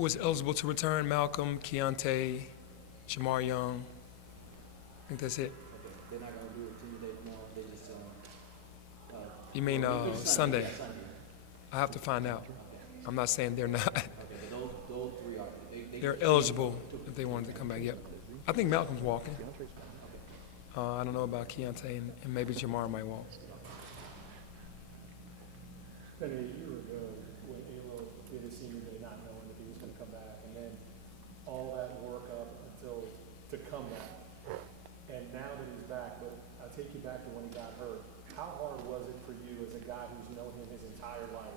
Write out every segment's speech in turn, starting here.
Who is eligible to return? Malcolm, Keontae, Jamar Young. I think that's it. Okay, they're not gonna do it Tuesday tomorrow, they just, You mean Sunday? Yeah, Sunday. I have to find out. Okay, I'm not saying they're not. okay, but those three are, they. They're eligible if they wanted to come back. Yep. I think Malcolm's walking. I don't know about Keontae and maybe Jamar might walk. Penny, a year ago, when Alo did his senior day, not knowing if he was gonna come back, and then all that work up until, to come back. And now that he's back, but I'll take you back to when he got hurt. How hard was it for you as a guy who's known him his entire life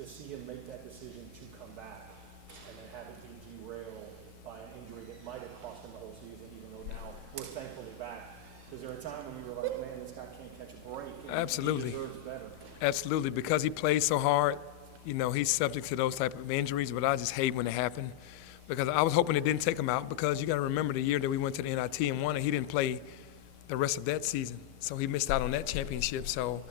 to see him make that decision to come back and then have it be derailed by an injury that might have cost him the whole season, even though now we're thankfully back? Was there a time when you were like, man, this guy can't catch a break? And Absolutely. He deserves better. Absolutely, because he plays so hard, he's subject to those type of injuries, but I just hate when it happened because I was hoping it didn't take him out because you got to remember the year that we went to the NIT and won it, he didn't play the rest of that season. So he missed out on that championship. So,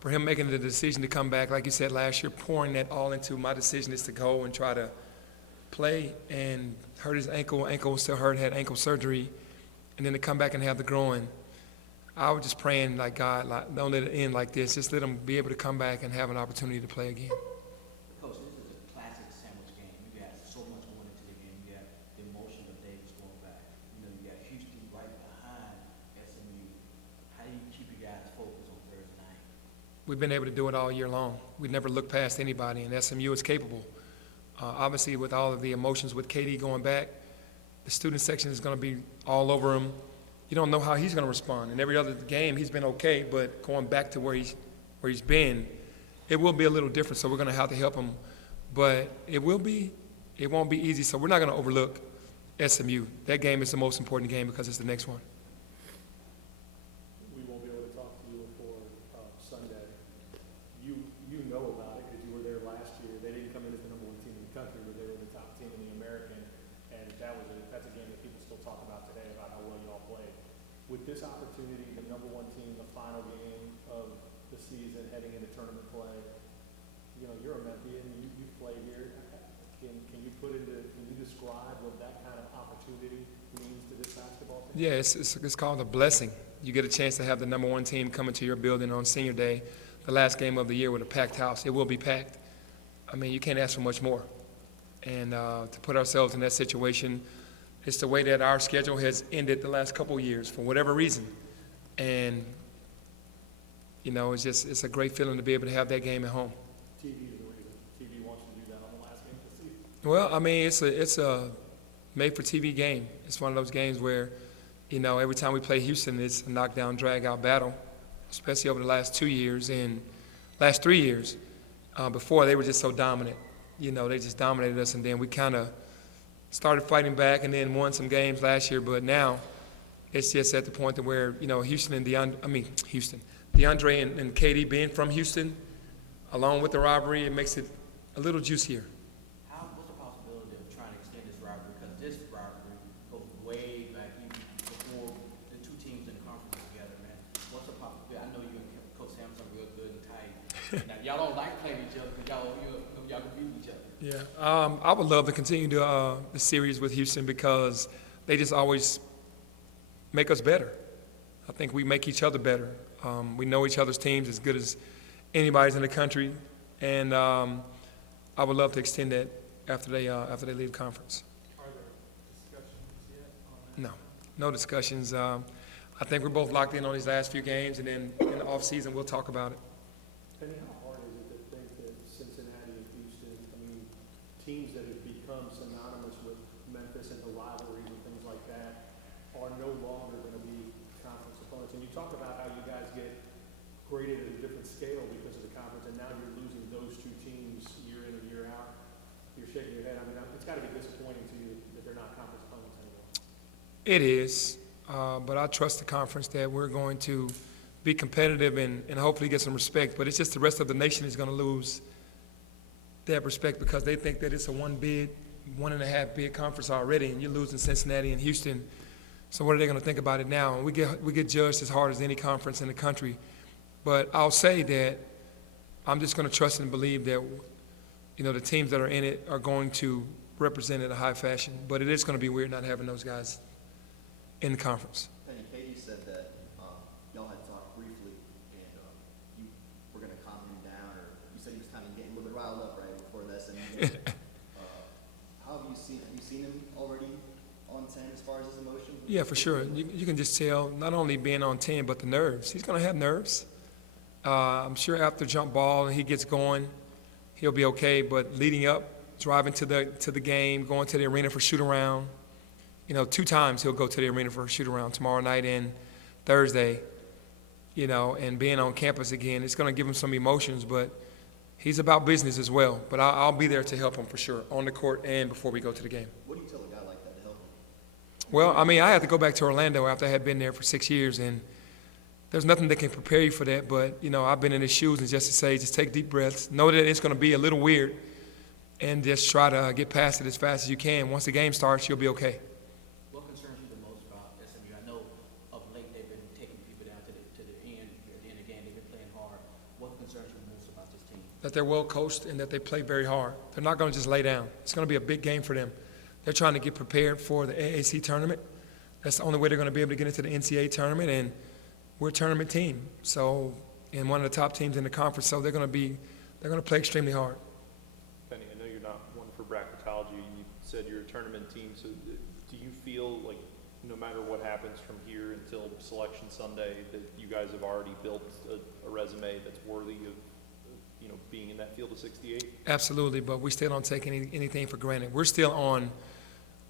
for him making the decision to come back, like you said last year, pouring that all into my decision is to go and try to play and hurt his ankle was still hurt, had ankle surgery, and then to come back and have the groin. I was just praying, like, God, like, don't let it end like this. Just let him be able to come back and have an opportunity to play again. Coach, this is a classic sandwich game. You got so much going into the game. You got the emotion of Davis going back. You got Houston right behind SMU. How do you keep your guys focused on Thursday night? We've been able to do it all year long. We never look past anybody, and SMU is capable. Obviously, with all of the emotions with KD going back, the student section is going to be all over him. You don't know how he's going to respond. In every other game, he's been okay, but going back to where he's been, it will be a little different. So we're going to have to help him, but it won't be easy. So we're not going to overlook SMU. That game is the most important game because it's the next one. We won't be able to talk to you before Sunday. You know about it because you were there last year. They didn't come in as the number one team in the country, but they were the top team in the American, and that's a game that people still talk about today about how well y'all played. With this opportunity, the number one team, the final game of the season, heading into tournament play, you're a Memphian. You play here. Can you describe what that kind of opportunity means to this basketball team? Yeah, it's called a blessing. You get a chance to have the number one team come into your building on senior day, the last game of the year with a packed house. It will be packed. I mean, you can't ask for much more. And to put ourselves in that situation, it's the way that our schedule has ended the last couple of years for whatever reason. And, it's a great feeling to be able to have that game at home. TV is the reason. TV wants to do that on the last game of the season. Well, I mean, it's a made-for-TV game. It's one of those games where, every time we play Houston, it's a knockdown, drag-out battle, especially over the last 2 years and last 3 years. Before, they were just so dominant. They just dominated us, and then we kind of started fighting back and then won some games last year. But now it's just at the point to where, Houston and DeAndre and KD being from Houston, along with the rivalry, it makes it a little juicier. What's the possibility of trying to extend this rivalry? Because this rivalry goes way back even before the two teams in the conference together, man. What's the possibility? I know you and Coach Samson are real good and tight. Now, y'all don't like playing each other because y'all confuse each other. Yeah, I would love to continue the series with Houston because they just always make us better. I think we make each other better. We know each other's teams as good as anybody's in the country, and I would love to extend that after they leave conference. Are there discussions yet on that? No discussions. I think we're both locked in on these last few games, and then in the off season we'll talk about it. Penny, how hard is it to think that Cincinnati and Houston, teams that have become synonymous with Memphis and the rivalries and things like that, are no longer going to be conference opponents? And you talk about how you guys get graded at a different scale because of the conference, and now you're losing those two teams year in and year out. You're shaking your head. It's got to be disappointing to you that they're not conference opponents anymore. It is, but I trust the conference that we're going to be competitive and hopefully get some respect. But it's just the rest of the nation is going to lose that respect because they think that it's a 1.5 bid conference already, and you're losing Cincinnati and Houston. So what are they going to think about it now? And we get judged as hard as any conference in the country. But I'll say that I'm just going to trust and believe that, the teams that are in it are going to represent it in a high fashion. But it is going to be weird not having those guys in the conference. Penny, Katie said that y'all had talked briefly, and you were going to calm him down, or you said he was kind of getting a little bit riled up right before this. And how have you seen him already on 10 as far as his emotions? Yeah, for sure. You can just tell, not only being on 10, but the nerves. He's going to have nerves. I'm sure after jump ball and he gets going, he'll be okay. But leading up, driving to the game, going to the arena for shoot around, 2 times he'll go to the arena for a shoot around, tomorrow night and Thursday, and being on campus again, it's going to give him some emotions, but he's about business as well. But I'll be there to help him for sure, on the court and before we go to the game. What do you tell a guy like that to help him? Well, I had to go back to Orlando after I had been there for 6 years, and there's nothing that can prepare you for that. But, I've been in his shoes, and just to say, just take deep breaths. Know that it's going to be a little weird, and just try to get past it as fast as you can. Once the game starts, you'll be okay. What concerns you the most about SMU? I know of late they've been taking people down to the end, at the end of the game. They've been playing hard. What concerns you most about this team? That they're well coached and that they play very hard. They're not going to just lay down. It's going to be a big game for them. They're trying to get prepared for the AAC tournament. That's the only way they're going to be able to get into the NCAA tournament, and we're a tournament team. So, and one of the top teams in the conference, so they're going to play extremely hard. Penny, I know you're not one for bracketology. You said you're a tournament team, so do you feel like no matter what happens from here until Selection Sunday that you guys have already built a resume that's worthy of being in that field of 68? Absolutely, but we still don't take anything for granted. We're still on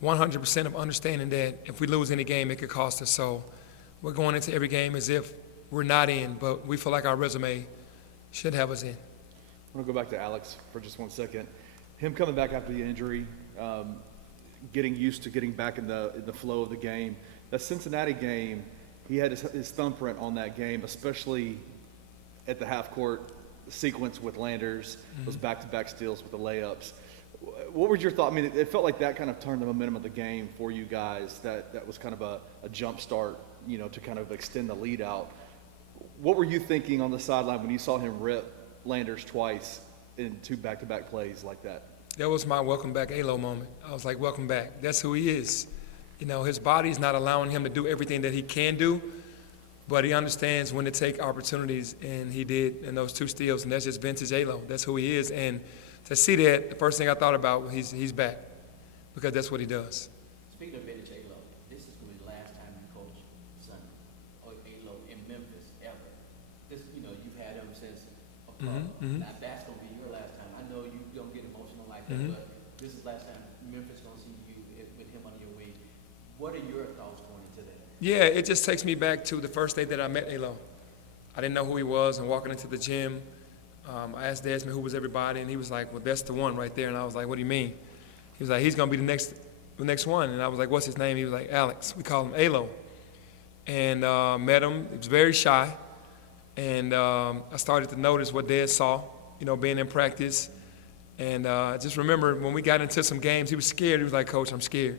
100% of understanding that if we lose any game, it could cost us. So we're going into every game as if we're not in, but we feel like our resume should have us in. I want to go back to Alex for just 1 second. Him coming back after the injury, getting used to getting back in the flow of the game. That Cincinnati game, he had his thumbprint on that game, especially at the half-court sequence with Landers, those back-to-back steals with the layups. What was your thought? I mean, it felt like that kind of turned the momentum of the game for you guys. That was kind of a jump start, to kind of extend the lead out. What were you thinking on the sideline when you saw him rip Landers twice in 2 back-to-back plays like that? That was my welcome back Alo moment. I was like, welcome back. That's who he is. His body's not allowing him to do everything that he can do, but he understands when to take opportunities, and he did in those 2 steals, and that's just vintage Alo. That's who he is, and to see that, the first thing I thought about was he's back, because that's what he does. Speaking of vintage A-Lo, this is going to be the last time you coach Sunday or A-Lo in Memphis ever. You've had him since a pro. Now that's going to be your last time. I know you don't get emotional like that, but this is the last time Memphis is going to see you with him under your wing. What are your thoughts going into that? Yeah, it just takes me back to the first day that I met Alo. I didn't know who he was, and walking into the gym, I asked Desmond who was everybody, and he was like, well, that's the one right there. And I was like, what do you mean? He was like, he's going to be the next one. And I was like, what's his name? He was like, Alex. We call him Alo. And met him. He was very shy. And I started to notice what Des saw, being in practice. And I just remember when we got into some games, he was scared. He was like, Coach, I'm scared.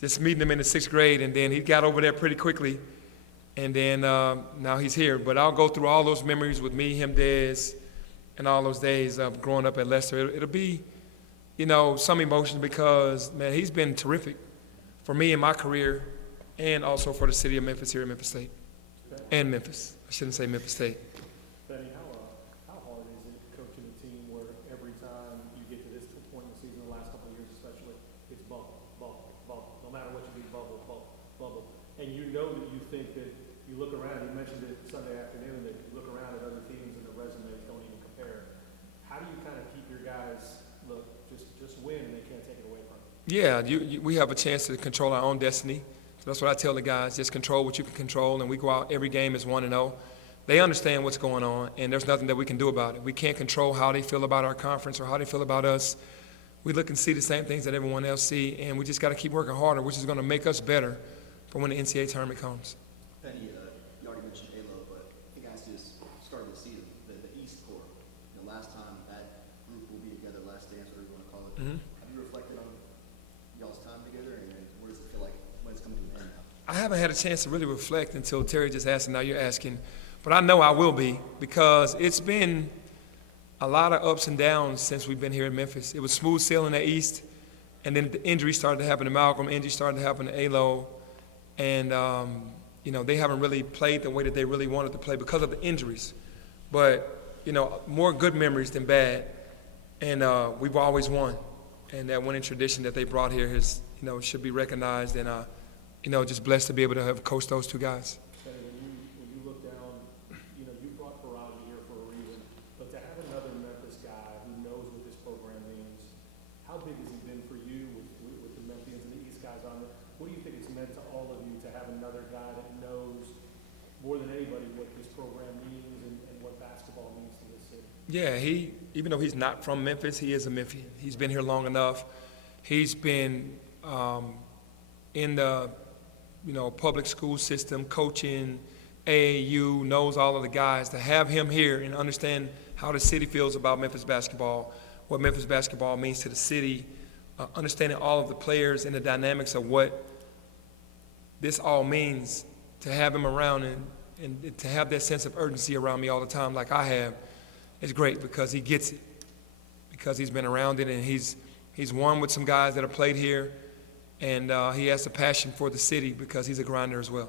Just meeting him in the 6th grade, and then he got over there pretty quickly. And then now he's here. But I'll go through all those memories with me, him, Des, and all those days of growing up at Leicester. It'll be, some emotion because, man, he's been terrific for me in my career and also for the city of Memphis here in Memphis State. And Memphis. I shouldn't say Memphis State. Benny, how hard is it coaching a team where every time you get to this point in the season, the last couple of years especially, it's bubble. No matter what you do, bubble. And you think that you look around, you mentioned it Sunday afternoon, that you look around at other teams and the resumes don't even compare. How do you kind of keep your guys, look, just win and they can't take it away from you? Yeah, we have a chance to control our own destiny. So that's what I tell the guys, just control what you can control, and we go out every game as 1-0. They understand what's going on, and there's nothing that we can do about it. We can't control how they feel about our conference or how they feel about us. We look and see the same things that everyone else see, and we just got to keep working harder, which is going to make us better for when the NCAA tournament comes. Penny, you already mentioned Alo, but I think I asked you this start of the season, the East Core. Last time that group will be together, last dance, whatever you want to call it. Have you reflected on y'all's time together, and what does it feel like when it's coming to an end now? I haven't had a chance to really reflect until Terry just asked, and now you're asking. But I know I will be, because it's been a lot of ups and downs since we've been here in Memphis. It was smooth sailing at East, and then the injuries started to happen to Malcolm, injuries started to happen to Alo, and they haven't really played the way that they really wanted to play because of the injuries. But more good memories than bad, and we've always won. And that winning tradition that they brought here is, should be recognized, and just blessed to be able to have coached those two guys. Benny, when you look down, you brought Ferrari here for a reason, but to have another Memphis guy who knows what this program means, how big has he been for you with the Memphians and the East guys on there? What do you think it's meant to all of you to have another guy that knows more than anybody what this program means and what basketball means to this city? Yeah, even though he's not from Memphis, he is a Memphian. He's been here long enough. He's been in the public school system, coaching, AAU, knows all of the guys. To have him here and understand how the city feels about Memphis basketball, what Memphis basketball means to the city, understanding all of the players and the dynamics of what this all means, to have him around and to have that sense of urgency around me all the time like I have, is great because he gets it, because he's been around it, and he's won with some guys that have played here, and he has the passion for the city because he's a grinder as well.